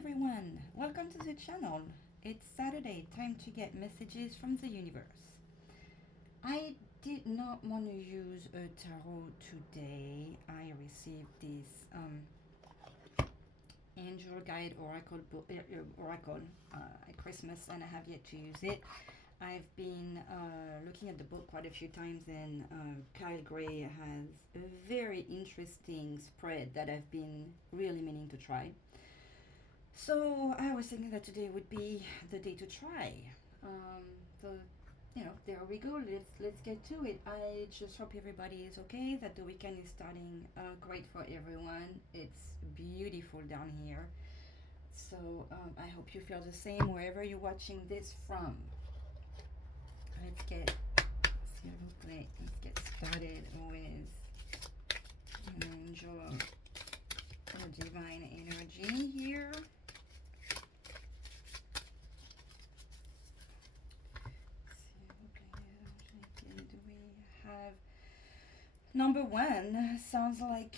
everyone, welcome to the channel. It's Saturday, time to get messages from the universe. I did not want to use a tarot today. I received this angel guide oracle book, oracle at Christmas, and I have yet to use it. I've been looking at the book quite a few times, and Kyle Gray has a very interesting spread that I've been really meaning to try. So I was thinking that today would be the day to try. So there we go. Let's get to it. I just hope everybody is okay. That the weekend is starting great for everyone. It's beautiful down here. So I hope you feel the same wherever you're watching this from. Let's get started with an angel or divine energy here. Do we have number one? Sounds like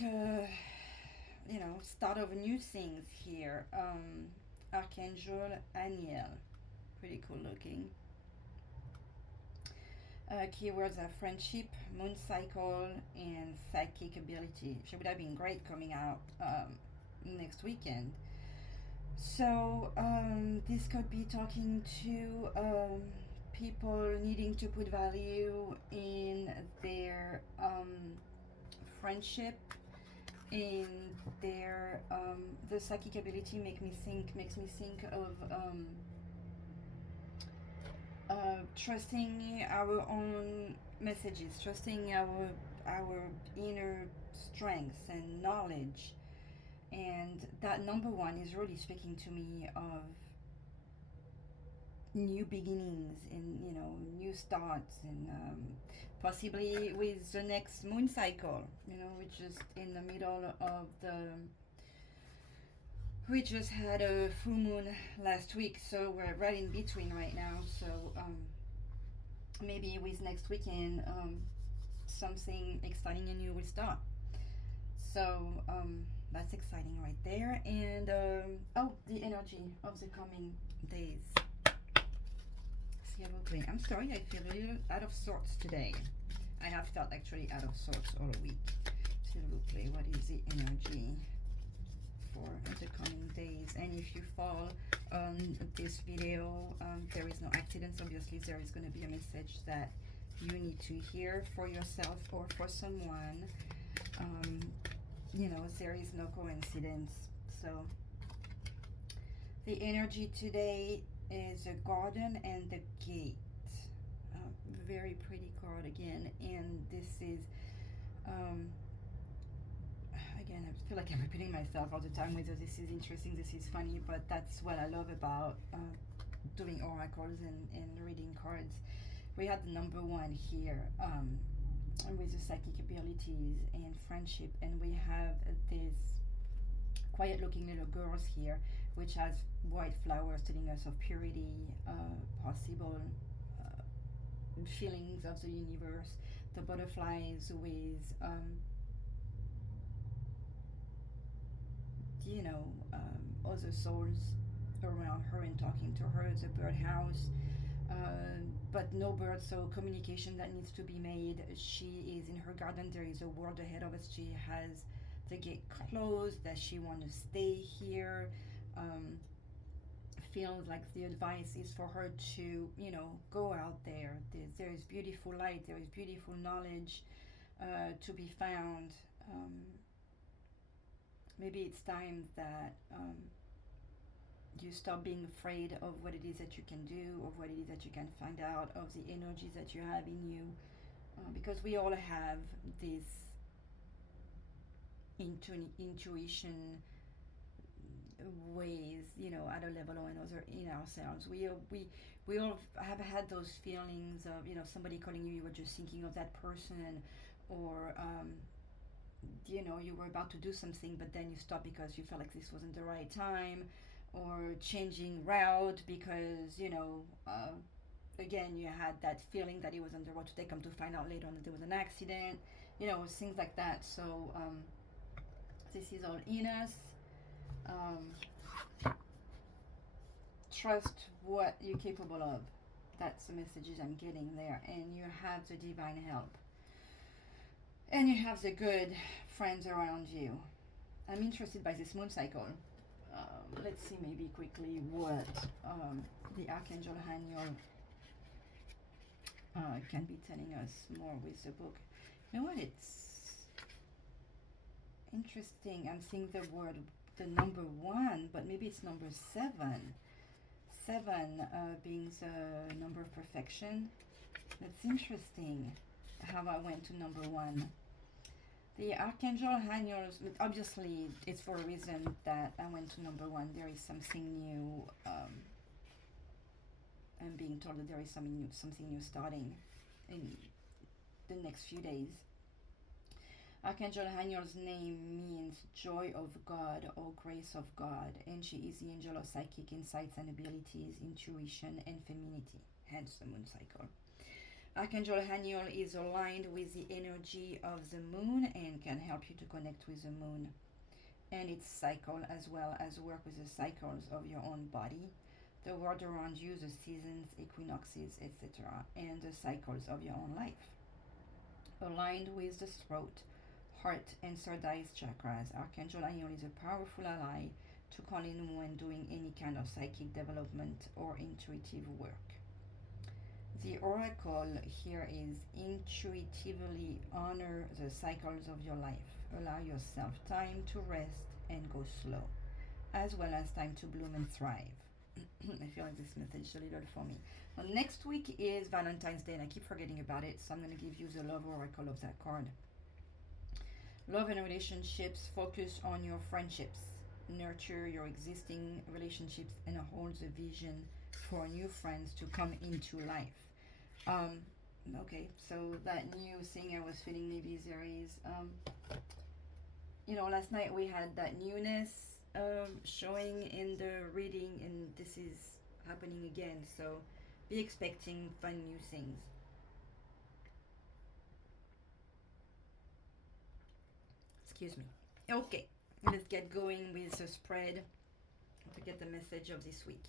start of new things here. Archangel Aniel, pretty cool looking. Keywords are friendship, moon cycle, and psychic ability. She would have been great coming out next weekend. So this could be talking to people needing to put value in their friendship, in their the psychic ability makes me think of trusting our own messages, trusting our inner strengths and knowledge. And that number one is really speaking to me of new beginnings and new starts, and possibly with the next moon cycle. We're just in the middle of we just had a full moon last week, so we're right in between right now. So maybe with next weekend, something exciting and new will start. So that's exciting right there. And the energy of the coming days. I'm sorry, I feel a little out of sorts today. I have felt actually out of sorts all week. What is the energy for the coming days? And if you fall on this video, there is no accidents. Obviously, there is going to be a message that you need to hear for yourself or for someone. There is no coincidence. So the energy today is a garden and the gate. Very pretty card again, and this is again, I feel like I'm repeating myself all the time, whether this is interesting, this is funny, but that's what I love about doing oracles and reading cards. We had the number one here with the psychic abilities and friendship, and we have this quiet looking little girls here, which has white flowers telling us of purity, possible feelings of the universe. The butterflies with other souls around her and talking to her. The birdhouse, but no birds, so communication that needs to be made. She is in her garden. There is a world ahead of us. She has the gate closed, that she wants to stay here. Feels like the advice is for her to go out there. There is beautiful light, there is beautiful knowledge to be found. Maybe it's time that you stop being afraid of what it is that you can do, of what it is that you can find out, of the energies that you have in you, because we all have this intuition ways, at a level or another in ourselves. We all have had those feelings of somebody calling you were just thinking of that person, or you were about to do something, but then you stopped because you felt like this wasn't the right time, or changing route because again, you had that feeling that it was on the road to take them, to find out later on that there was an accident, things like that. So this is all in us. trust what you're capable of. That's the messages I'm getting there. And you have the divine help. And you have the good friends around you. I'm interested by this moon cycle. Let's see maybe quickly what the Archangel Haniel can be telling us more with the book. You know what? It's interesting. I'm seeing the number 1, but maybe it's number 7. 7 being the number of perfection. That's interesting how I went to number 1. The Archangel Haniel, obviously it's for a reason that I went to number 1. There is something new. I'm being told that there is something new starting in the next few days. Archangel Haniel's name means joy of God or grace of God, and she is the angel of psychic insights and abilities, intuition, and femininity, hence the moon cycle. Archangel Haniel is aligned with the energy of the moon and can help you to connect with the moon and its cycle, as well as work with the cycles of your own body, the world around you, the seasons, equinoxes, etc., and the cycles of your own life. Aligned with the throat, heart, and third eye chakras, Archangel Haniel is a powerful ally to call in when doing any kind of psychic development or intuitive work. The oracle here is intuitively honor the cycles of your life. Allow yourself time to rest and go slow, as well as time to bloom and thrive. I feel like this message is a little for me. Well, next week is Valentine's Day, and I keep forgetting about it, so I'm going to give you the love oracle of that card. Love and relationships, focus on your friendships. Nurture your existing relationships and hold the vision for new friends to come into life. Okay, so that new thing I was feeling, maybe there is, last night we had that newness showing in the reading, and this is happening again, so be expecting fun new things. Excuse me. Okay, let's get going with the spread to get the message of this week.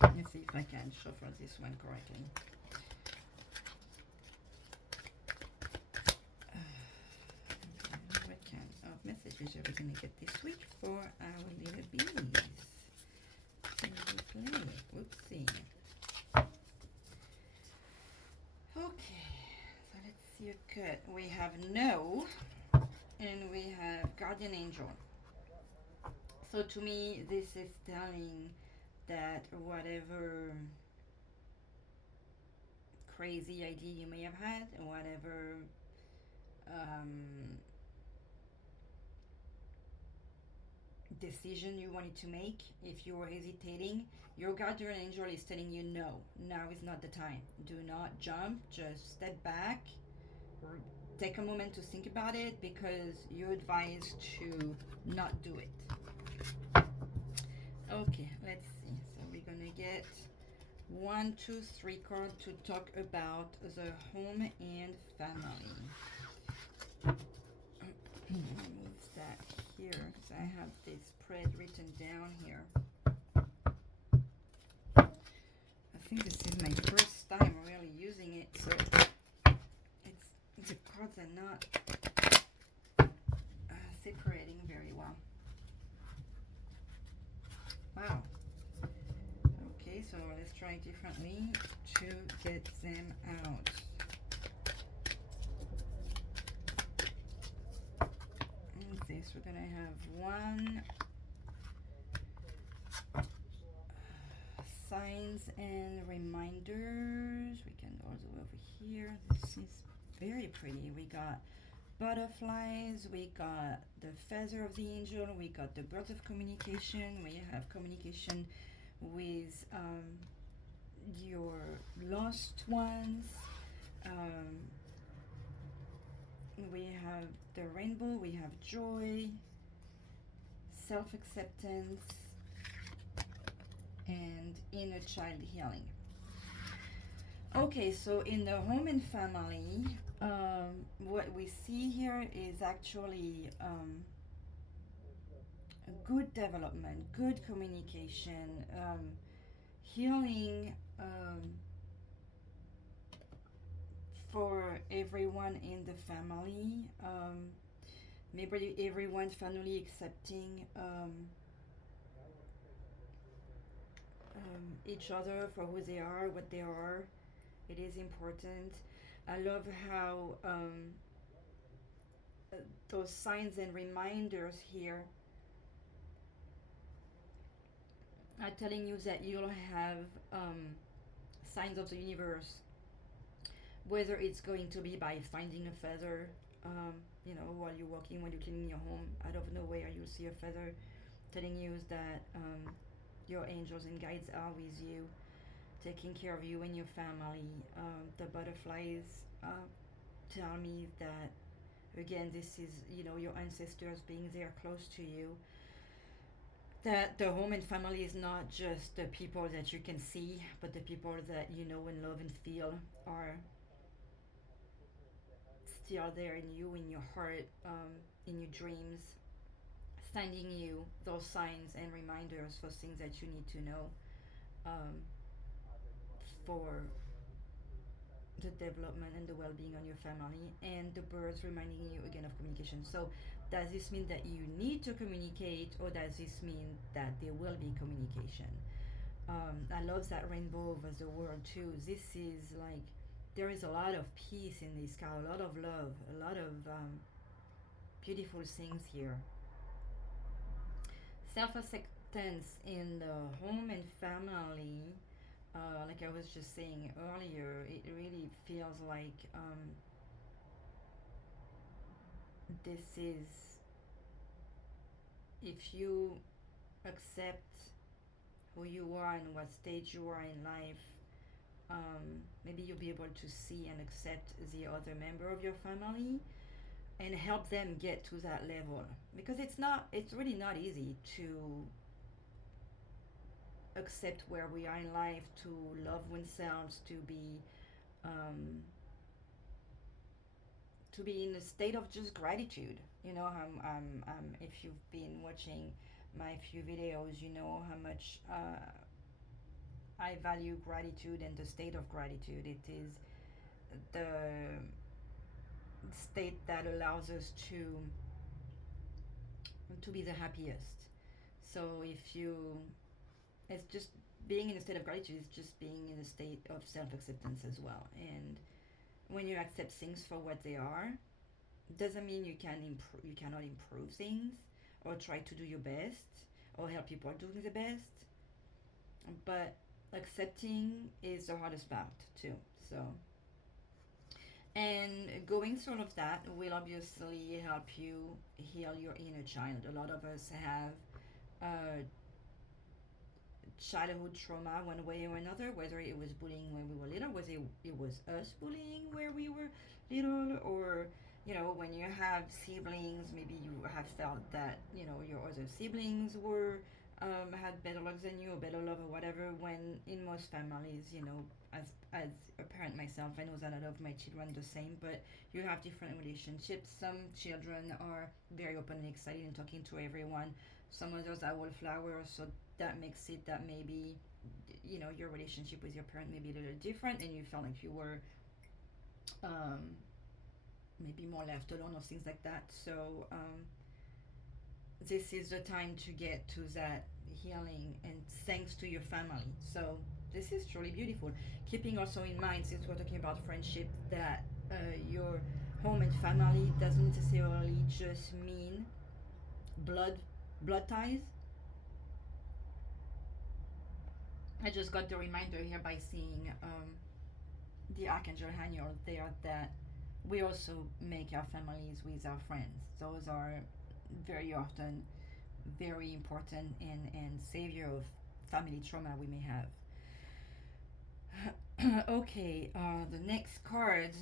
Let's see if I can shuffle this one correctly. What kind of messages are we going to get this week for our little bees? Can we play? Whoopsie. Okay, so let's see a cut. We have no, and we have guardian angel. So to me, this is telling that whatever crazy idea you may have had, whatever decision you wanted to make, if you were hesitating, your guardian angel is telling you no, now is not the time. Do not jump, just step back, or take a moment to think about it, because you're advised to not do it. Okay, let's see. So we're gonna get 1, 2, 3 cards to talk about the home and family. Move that here because I have this spread written down here. I think this is my first time really using it, so the cards are not separating very well. Wow. Okay, so let's try differently to get them out. And this, we're gonna have one signs and reminders. We can go all the way over here. This is very pretty. We got butterflies, we got the feather of the angel, we got the birds of communication, we have communication with your lost ones, we have the rainbow, we have joy, self-acceptance, and inner child healing. Okay, so in the home and family, what we see here is actually good development, good communication, healing, for everyone in the family. Maybe everyone's finally accepting each other for who they are, what they are. It is important. I love how those signs and reminders here are telling you that you'll have signs of the universe, whether it's going to be by finding a feather, while you're walking, when you're cleaning your home, out of nowhere you'll see a feather telling you that your angels and guides are with you, taking care of you and your family. The butterflies tell me that, again, this is, your ancestors being there close to you. That the home and family is not just the people that you can see, but the people that you know and love and feel are still there in you, in your heart, in your dreams, sending you those signs and reminders for things that you need to know, um, for the development and the well-being on your family. And the birds reminding you again of communication. So does this mean that you need to communicate, or does this mean that there will be communication? I love that rainbow over the world too. This is like, there is a lot of peace in this sky, a lot of love, a lot of beautiful things here. Self acceptance in the home and family, like I was just saying earlier, it really feels like this is, if you accept who you are and what stage you are in life, maybe you'll be able to see and accept the other member of your family and help them get to that level, because it's really not easy to accept where we are in life, to love oneself, um, to be in a state of just gratitude. If you've been watching my few videos, you know how much I value gratitude and the state of gratitude. It is the state that allows us to be the happiest. So if you, it's just being in a state of gratitude is just being in a state of self acceptance as well. And when you accept things for what they are, doesn't mean you cannot improve things or try to do your best or help people doing the best. But accepting is the hardest part too. So, and going through all of that will obviously help you heal your inner child. A lot of us have uh, childhood trauma one way or another, whether it was bullying when we were little, whether it was us bullying where we were little, or when you have siblings, maybe you have felt that your other siblings were had better luck than you or better love or whatever. When in most families, as a parent myself, I know that I love my children the same, but you have different relationships. Some children are very open and excited and talking to everyone. Some others are wallflowers, so that makes it that maybe your relationship with your parent may be a little different, and you felt like you were maybe more left alone or things like that. So this is the time to get to that healing, and thanks to your family. So this is truly beautiful. Keeping also in mind, since we're talking about friendship, that your home and family doesn't necessarily just mean blood blood ties. I just got the reminder here by seeing the Archangel Haniel there, that we also make our families with our friends. Those are very often very important and savior of family trauma we may have. Okay, the next cards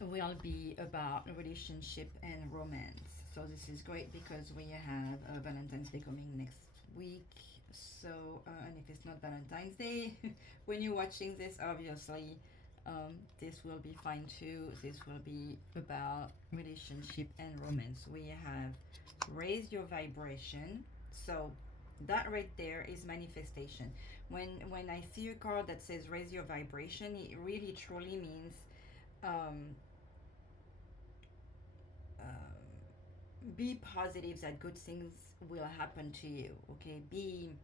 will be about relationship and romance. So this is great because we have Valentine's Day coming next week. So, and if it's not Valentine's Day, when you're watching this, obviously, this will be fine too. This will be about relationship and romance. We have raise your vibration. So that right there is manifestation. When I see a card that says raise your vibration, it really truly means um, be positive that good things will happen to you. Okay, be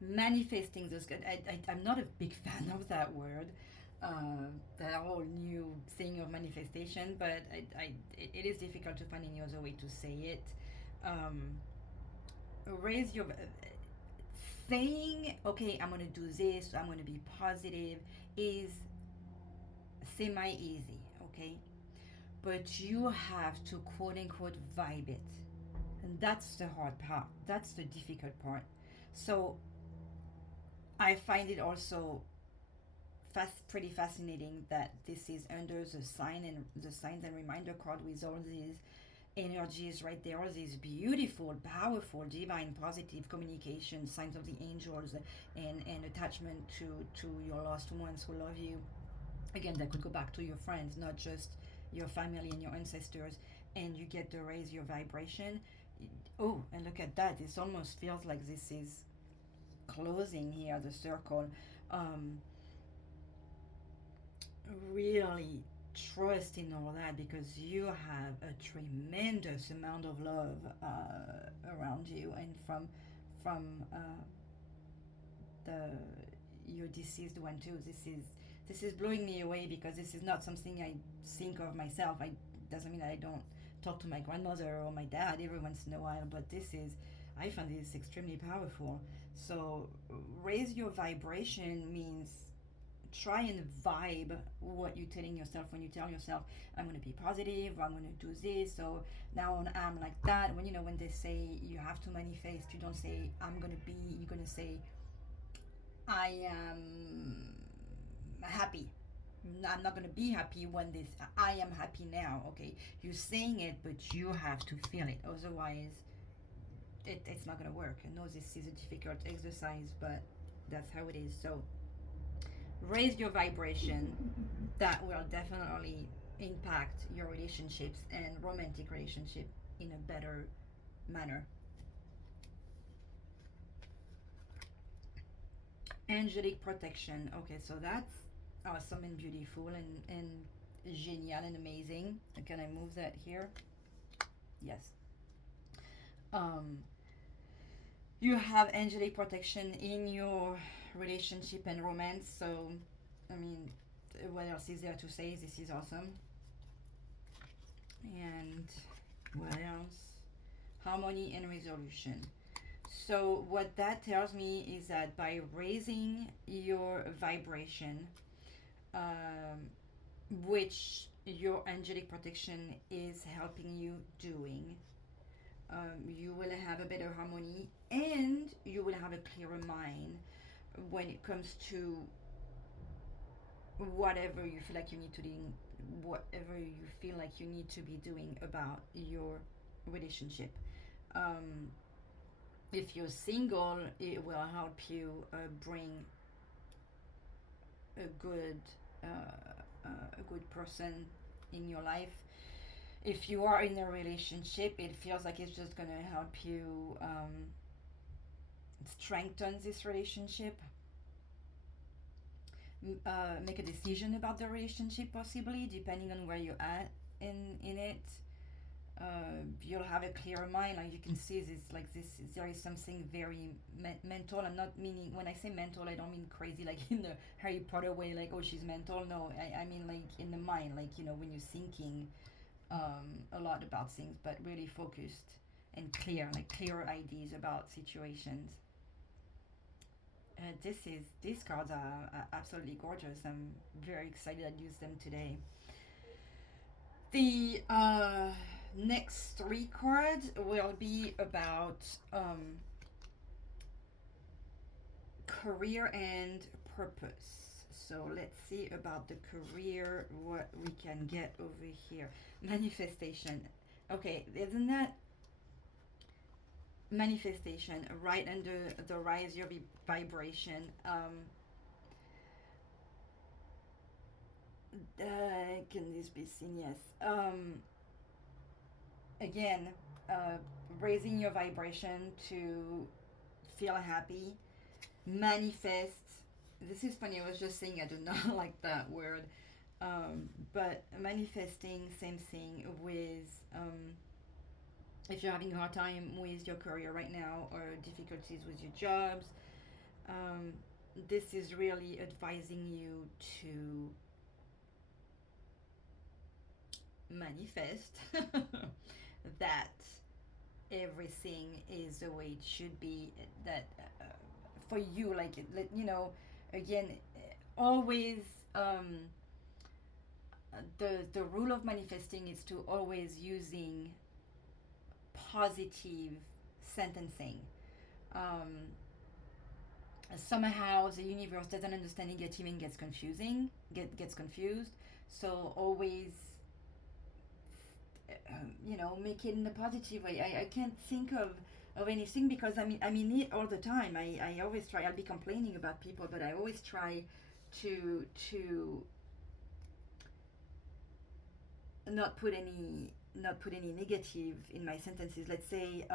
manifesting those good. I'm not a big fan of that word, that whole new thing of manifestation, but it is difficult to find any other way to say it. um, Raise your saying, okay, I'm gonna do this, I'm gonna be positive, is semi easy. Okay, but you have to quote unquote vibe it, and that's the hard part, that's the difficult part. So I find it also pretty fascinating that this is under the sign and the signs and reminder card with all these energies right there, all these beautiful, powerful, divine, positive communication, signs of the angels, and attachment to your lost ones who love you. Again, that could go back to your friends, not just your family and your ancestors. And you get to raise your vibration. Oh, and look at that! It almost feels like this is closing here, the circle. Um, Really trust in all that, because you have a tremendous amount of love around you, and from the your deceased one too. This is blowing me away, because this is not something I think of myself. I Doesn't mean I don't talk to my grandmother or my dad every once in a while, but I find this extremely powerful. So raise your vibration means try and vibe what you're telling yourself. When you tell yourself, I'm going to be positive, I'm going to do this, so now on, I'm like that. When they say you have to manifest, you don't say I'm going to be, you're going to say I am happy. I'm not going to be happy when this, I am happy now. Okay, you're saying it, but you have to feel it, otherwise it's not going to work. I know this is a difficult exercise, but that's how it is. So raise your vibration. That will definitely impact your relationships and romantic relationship in a better manner. Angelic protection. Okay, so that's awesome and beautiful and genial and amazing. Can I move that here? Yes. um you have angelic protection in your relationship and romance. So I mean, what else is there to say? This is awesome. And what else? Harmony and resolution. So what that tells me is that by raising your vibration, um, which your angelic protection is helping you doing, you will have a better harmony, and you will have a clearer mind when it comes to whatever you feel like you need to do, whatever you feel like you need to be doing about your relationship. Um, if you're single, it will help you bring a good a good person in your life. If you are in a relationship, it feels like it's just gonna help you strengthen this relationship, make a decision about the relationship, possibly depending on where you're at in it. You'll have a clearer mind. Like you can see this, like this. There is something very mental. I'm not meaning, when I say mental, I don't mean crazy, like in the Harry Potter way, like oh she's mental. No, I mean like in the mind, like when you're thinking a lot about things, but really focused and clear, like clearer ideas about situations. These cards are absolutely gorgeous. I'm very excited I used them today. The next three cards will be about career and purpose. So let's see about the career, what we can get over here. Manifestation. Okay, isn't that manifestation right under the rise your vibration? Can this be seen? Yes. Again, uh, raising your vibration to feel happy, manifest. This is funny. I was just saying I do not like that word, but manifesting, same thing with if you're having a hard time with your career right now or difficulties with your jobs. Um, this is really advising you to manifest that everything is the way it should be. That for you, like again, always the rule of manifesting is to always using positive sentencing. Um, Somehow the universe doesn't understand negative and gets confused. So always, make it in a positive way. I can't think of anything because I'm in it all the time. I always try. I'll be complaining about people, but I always try to not put any negative in my sentences. Let's say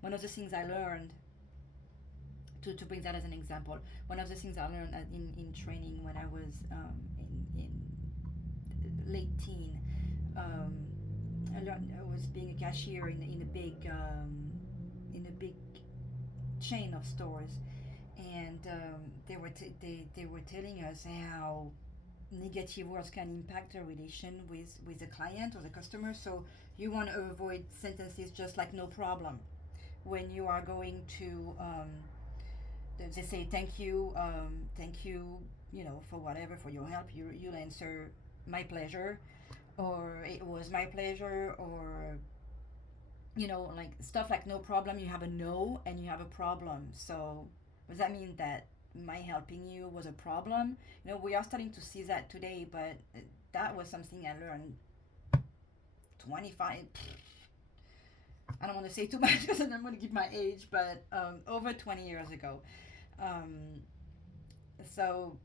one of the things I learned to bring that as an example. One of the things I learned in training when I was in late teen. I was being a cashier in a big chain of stores, and they were telling us how negative words can impact a relation with the client or the customer. So you want to avoid sentences just like no problem when you are going to they say thank you, for whatever, for your help. You'll answer my pleasure, or it was my pleasure, or like stuff like no problem. You have a no and you have a problem. So does that mean that my helping you was a problem? We are starting to see that today, but that was something I learned 25. I don't want to say too much because I'm going to give my age, but over 20 years ago. So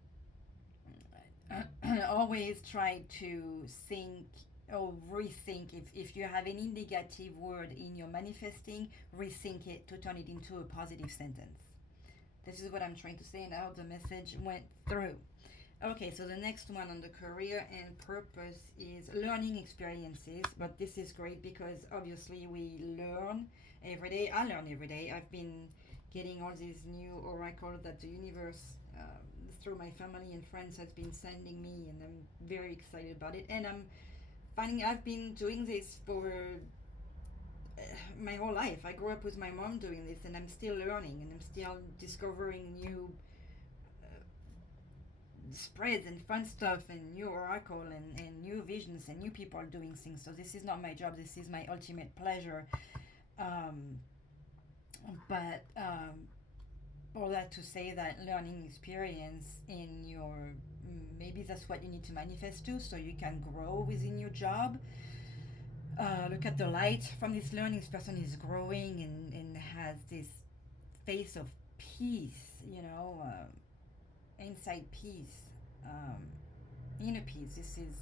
always try to think or rethink. If you have any negative word in your manifesting, rethink it to turn it into a positive sentence. This is what I'm trying to say, and I hope the message went through. Okay, so the next one on the career and purpose is learning experiences. But this is great because obviously we learn every day. I learn every day. I've been getting all these new oracles that the universe, through my family and friends, has been sending me, and I'm very excited about it. And I'm finding I've been doing this for my whole life. I grew up with my mom doing this, and I'm still learning, and I'm still discovering new spreads and fun stuff and new oracle and new visions and new people doing things. So this is not my job. This is my ultimate pleasure. But all that to say that learning experience in your, maybe that's what you need to manifest to, so you can grow within your job. Look at the light from this learning. This person is growing and has this face of peace, inside peace, inner peace. This is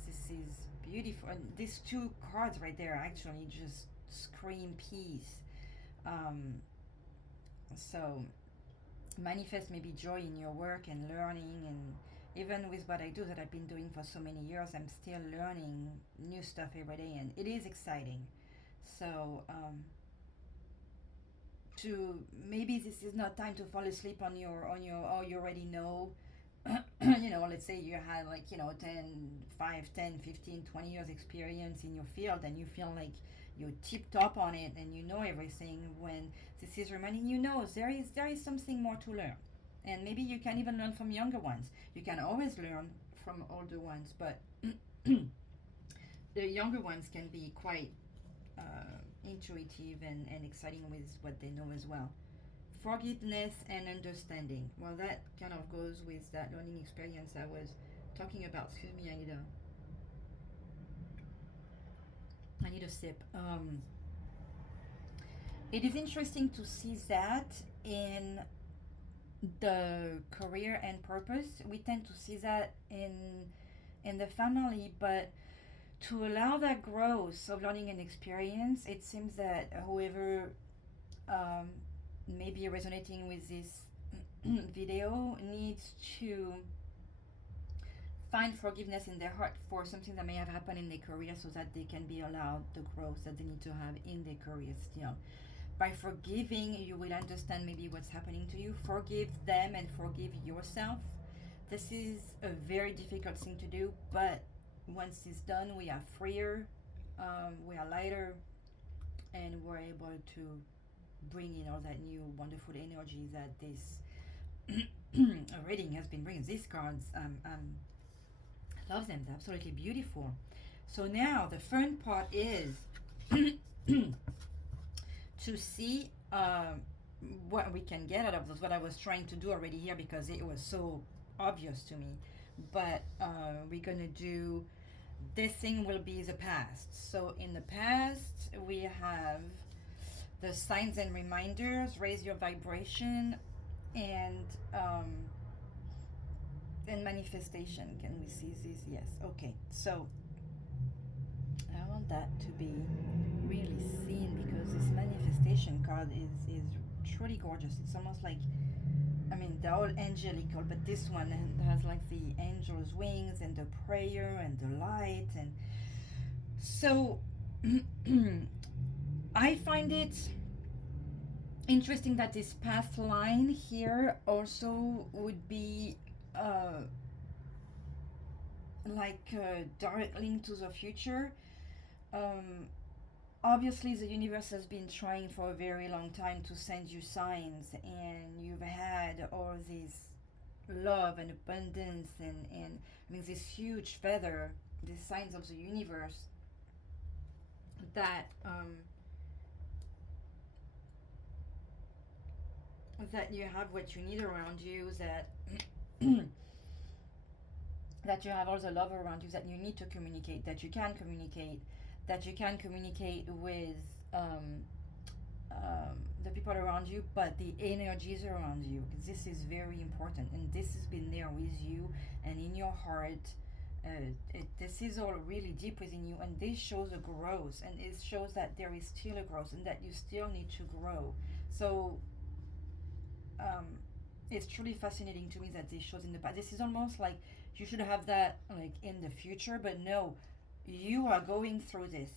beautiful. And these two cards right there actually just scream peace. So manifest maybe joy in your work and learning, and even with what I do that I've been doing for so many years, I'm still learning new stuff every day, and it is exciting. So to maybe this is not time to fall asleep on your oh, you already know. Let's say you had 10, 15, 20 years experience in your field, and you feel like you're tipped up on it and you know everything, when this is reminding you, no, there is something more to learn. And maybe you can even learn from younger ones. You can always learn from older ones, but the younger ones can be quite intuitive and exciting with what they know as well. Forgiveness and understanding. Well, that kind of goes with that learning experience I was talking about. Excuse me, I need a sip. It is interesting to see that in the career and purpose. We tend to see that in the family, but to allow that growth of learning and experience. It seems that whoever um, may be resonating with this video needs to find forgiveness in their heart for something that may have happened in their career, so that they can be allowed the growth that they need to have in their career still. By forgiving, you will understand maybe what's happening to you. Forgive them and forgive yourself. This is a very difficult thing to do, but once it's done, we are freer, we are lighter, and we're able to bring in all that new wonderful energy that this reading has been bringing. These cards, I love them. They're absolutely beautiful. So now the fun part is to see what we can get out of this. What I was trying to do already here, because it was so obvious to me. But we're gonna do, this thing will be the past. So in the past, we have the signs and reminders, raise your vibration, and manifestation. Can we see this? Yes. Okay. So I want that to be really seen, because this manifestation card is truly gorgeous. It's almost like, I mean, they're all angelical, but this one has like the angel's wings and the prayer and the light. And so I find it interesting that this path line here also would be like a direct link to the future. Obviously the universe has been trying for a very long time to send you signs, and you've had all this love and abundance, and I mean this huge feather, the signs of the universe that that you have what you need around you, that that you have all the love around you, that you need to communicate, that you can communicate, that you can communicate with the people around you, but the energies around you. This is very important, and this has been there with you and in your heart. This is all really deep within you, and this shows a growth, and it shows that there is still a growth and that you still need to grow. So it's truly fascinating to me that this shows in the past. This is almost like you should have that like in the future, but no, you are going through this.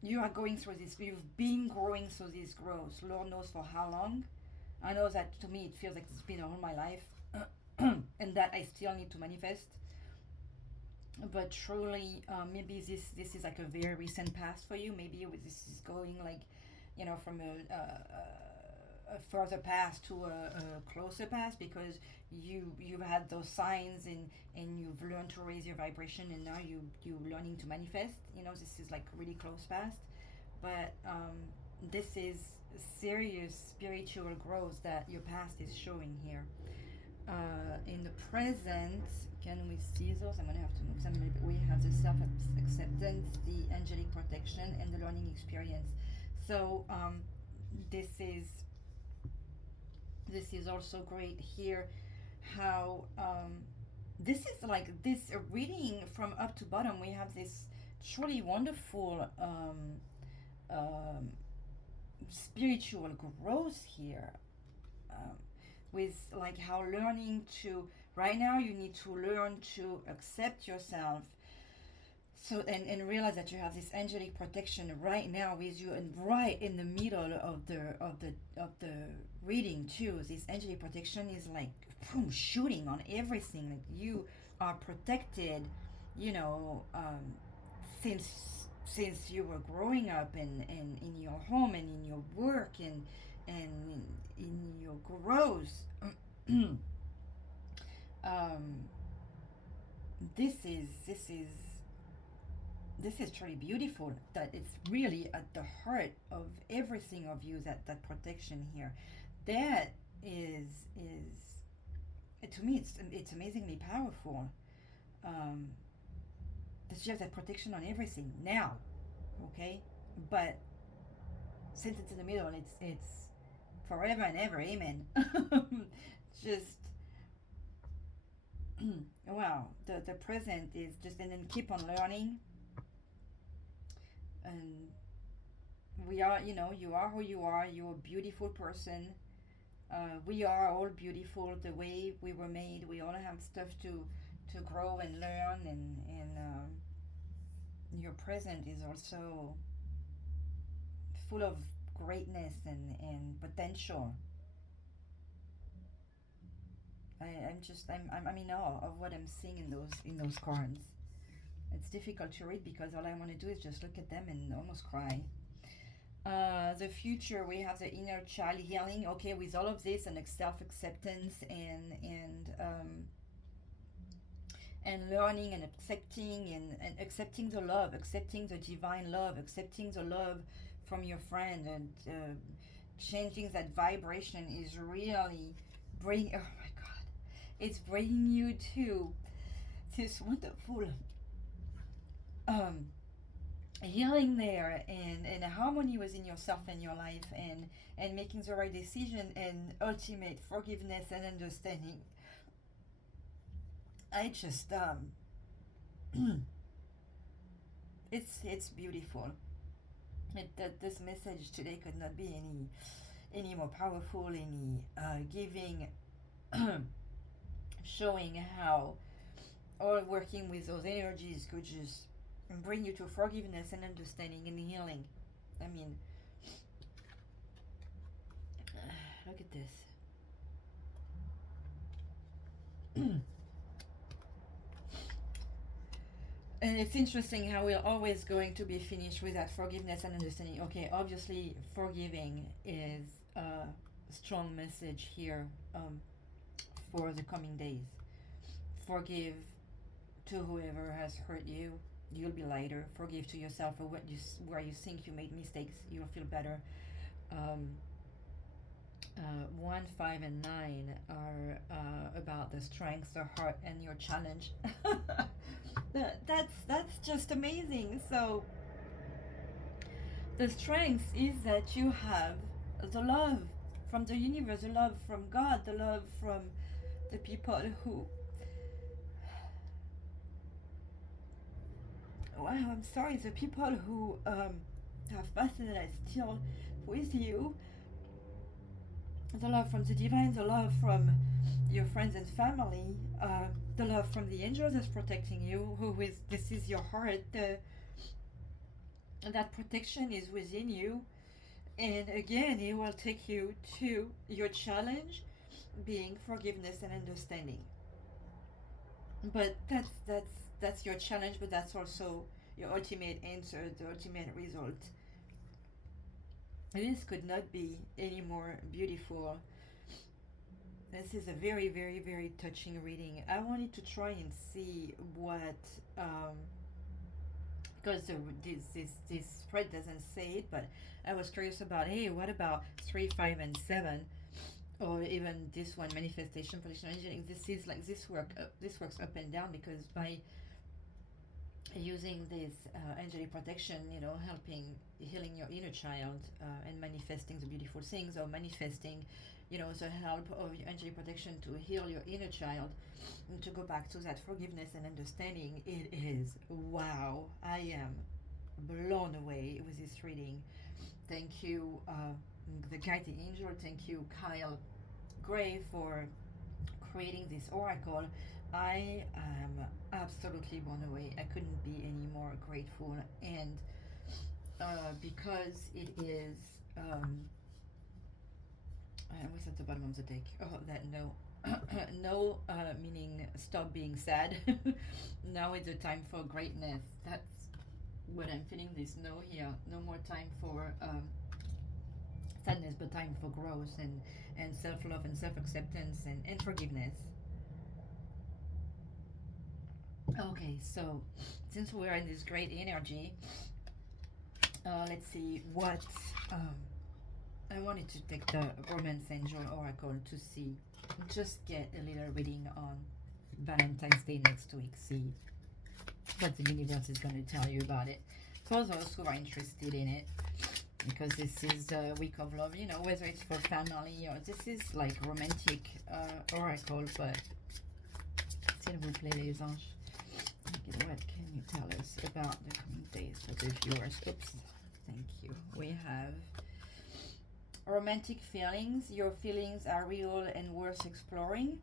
You are going through this. You've been growing through this growth. Lord knows for how long. I know that to me it feels like it's been all my life, and that I still need to manifest. But truly, maybe this is like a very recent past for you. Maybe this is going like, you know, from a further past to a closer past, because you've had those signs, and you've learned to raise your vibration, and now you're learning to manifest. You know, this is like really close past, but this is serious spiritual growth that your past is showing here. In the present, can we see those? I'm gonna have to move some a little bit. We have the self-acceptance, the angelic protection, and the learning experience. So this is also great here, how this is like this reading from up to bottom. We have this truly wonderful spiritual growth here, with like how learning to, right now you need to learn to accept yourself. So and realize that you have this angelic protection right now with you, and right in the middle of the reading too. This angelic protection is like boom, shooting on everything. Like you are protected, you know, since you were growing up, and in your home, and in your work, and in your growth. This is truly beautiful, that it's really at the heart of everything of you, that protection here. That is to me, it's amazingly powerful, that you have that protection on everything now, okay? But since it's in the middle, it's forever and ever, amen. Just Well, the present is just, and then keep on learning. And we are, you know, you are who you are. You're a beautiful person. We are all beautiful the way we were made. We all have stuff to grow and learn, and your present is also full of greatness and potential. I'm in awe of what I'm seeing in those cards. It's difficult to read because all I want to do is just look at them and almost cry. The future, we have the inner child healing. Okay, with all of this and self acceptance and learning and accepting and accepting the love, accepting the divine love, accepting the love from your friend, and changing that vibration is really bring. Oh my God, it's bringing you to this wonderful um healing there, and harmony within yourself and your life, and making the right decision and ultimate forgiveness and understanding. I just it's beautiful. That this message today could not be any more powerful, any giving, showing how all working with those energies could just bring you to forgiveness and understanding and healing. I mean, look at this. And it's interesting how we're always going to be finished with that forgiveness and understanding. Okay, obviously, forgiving is a strong message here, for the coming days. Forgive to whoever has hurt you. You'll be lighter. Forgive to yourself for where you think you made mistakes. You'll feel better. Um, 1, 5, and 9 are about the strength, the heart, and your challenge. That's just amazing. So the strength is that you have the love from the universe, the love from God, the love from the people who. Wow, I'm sorry. The people who have passed that are still with you. The love from the divine, the love from your friends and family, the love from the angels that's protecting you. This is your heart. That protection is within you, and again, it will take you to your challenge, being forgiveness and understanding. But that's your challenge, but that's also your ultimate answer, the ultimate result. This could not be any more beautiful. This is a very, very, very touching reading. I wanted to try and see what, because this spread doesn't say it, but I was curious about, hey, what about 3, 5, and 7, or even this one, manifestation, position, engineering. This is like this works up and down, because by using this angelic protection, helping healing your inner child, and manifesting the beautiful things, or manifesting, the help of your angelic protection to heal your inner child, and to go back to that forgiveness and understanding. It is wow. I am blown away with this reading. Thank you, the guiding angel. Thank you, Kyle Gray, for creating this oracle. I am absolutely blown away. I couldn't be any more grateful, and because it is, what's at the bottom of the deck? Oh, that no. No, meaning stop being sad. Now is the time for greatness. That's what I'm feeling. This no here. No more time for sadness, but time for growth and self-love and self-acceptance and forgiveness. Okay, so since we're in this great energy, let's see what I wanted to take the Romance Angel Oracle to see, just get a little reading on Valentine's Day next week, see what the universe is going to tell you about it, for those who are interested in it, because this is the week of love, whether it's for family or this is like romantic oracle, but s'il vous plaît, les anges. Okay, what can you tell us about the coming days for the viewers? Oops, thank you. We have romantic feelings. Your feelings are real and worth exploring.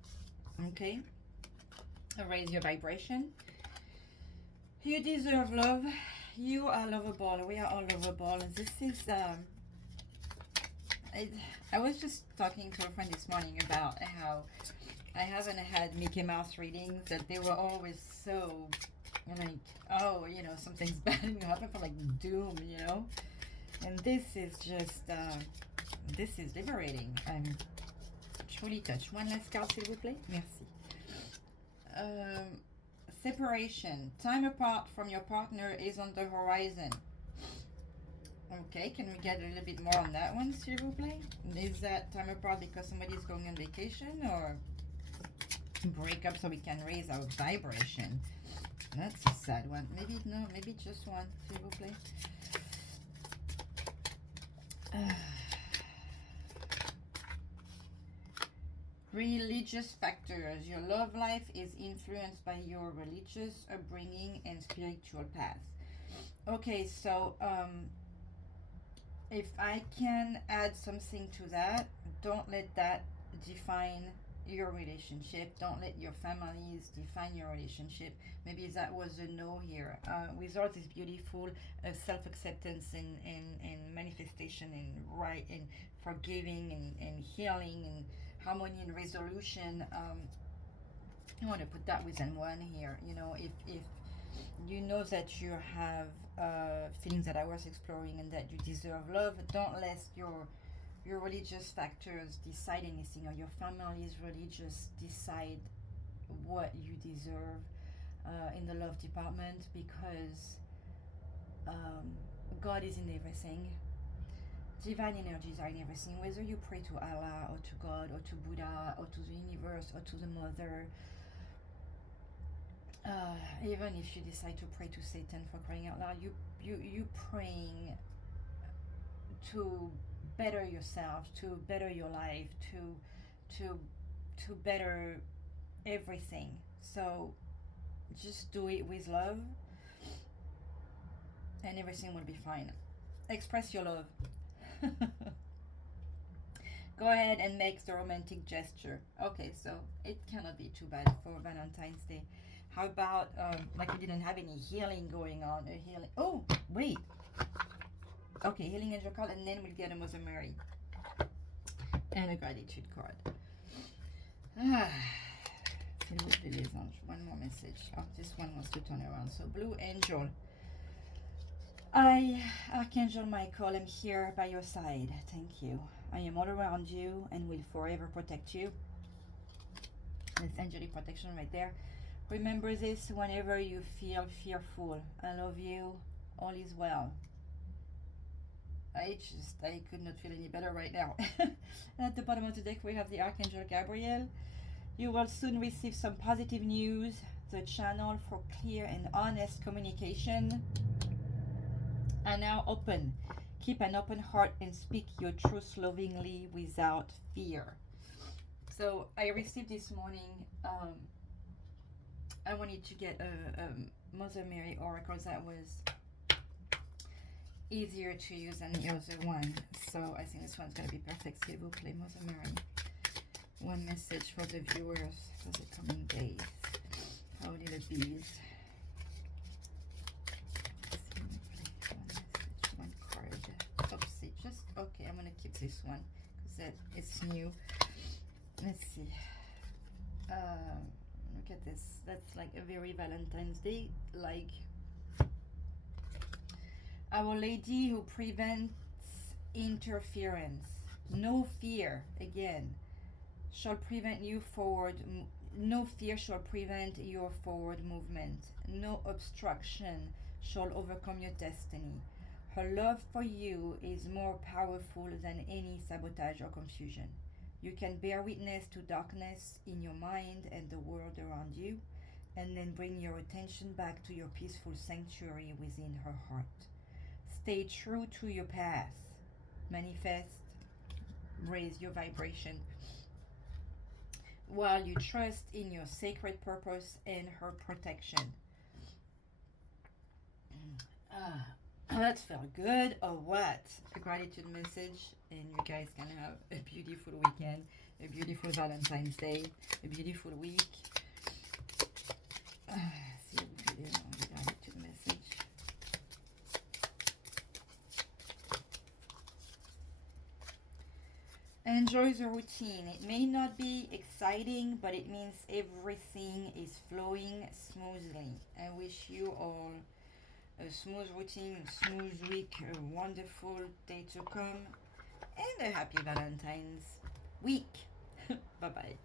Okay. Raise your vibration. You deserve love. You are lovable. We are all lovable. This is I was just talking to a friend this morning about how I haven't had Mickey Mouse readings, that they were always so like, oh, you know, something's bad and you happen for like doom, you know. And this is just this is liberating. I'm truly touched. One last card, s'il vous plaît. Merci. Separation. Time apart from your partner is on the horizon. Okay, can we get a little bit more on that one, s'il vous plaît? Is that time apart because somebody's going on vacation, or break up so we can raise our vibration? That's a sad one. Maybe, no, maybe just one, s'il vous plaît. Religious factors. Your love life is influenced by your religious upbringing and spiritual path. Okay, so if I can add something to that, don't let that define your relationship. Don't let your families define your relationship. Maybe that was a no here. Without this beautiful self-acceptance and manifestation and right and forgiving and healing and harmony and resolution. I want to put that within one here. You know, if you know that you have feelings that are worth exploring and that you deserve love, don't let your religious factors decide anything, or your family's religious decide what you deserve in the love department, because God is in everything. Divine energies are in everything, whether you pray to Allah or to God or to Buddha or to the universe or to the mother. Even if you decide to pray to Satan, for crying out loud, you praying to better yourself, to better your life, to better everything. So just do it with love and everything will be fine. Express your love. Go ahead and make the romantic gesture. Okay, so it cannot be too bad for Valentine's Day. How about like we didn't have any healing going on? A healing. Oh, wait. Okay, healing angel card, and then we'll get a Mother Mary and a gratitude card. One more message. Oh, this one wants to turn around. So blue angel. Archangel Michael, I'm here by your side. Thank you. I am all around you and will forever protect you. That's angelic protection right there. Remember this whenever you feel fearful. I love you. All is well. I could not feel any better right now. At the bottom of the deck, we have the Archangel Gabriel. You will soon receive some positive news. The channel for clear and honest communication are now open. Keep an open heart and speak your truth lovingly without fear. So I received this morning, I wanted to get a Mother Mary oracle that was easier to use than the other one. So I think this one's going to be perfect. S'il vous plaît, Mother Mary. One message for the viewers for the coming days. Oh, little bees. Okay, I'm gonna keep this one because it's new. Let's see. Look at this. That's like a very Valentine's Day, like Our Lady who prevents interference. No fear, again, shall prevent you forward. No fear shall prevent your forward movement. No obstruction shall overcome your destiny. Her love for you is more powerful than any sabotage or confusion. You can bear witness to darkness in your mind and the world around you, and then bring your attention back to your peaceful sanctuary within her heart. Stay true to your path. Manifest, raise your vibration. while you trust in your sacred purpose and her protection. Ah, that felt good or what? A gratitude message, and you guys can have a beautiful weekend, a beautiful Valentine's Day, a beautiful week. See what we did on the gratitude message. Enjoy the routine. It may not be exciting, but it means everything is flowing smoothly. I wish you all a smooth routine, a smooth week, a wonderful day to come, and a happy Valentine's week. Bye bye.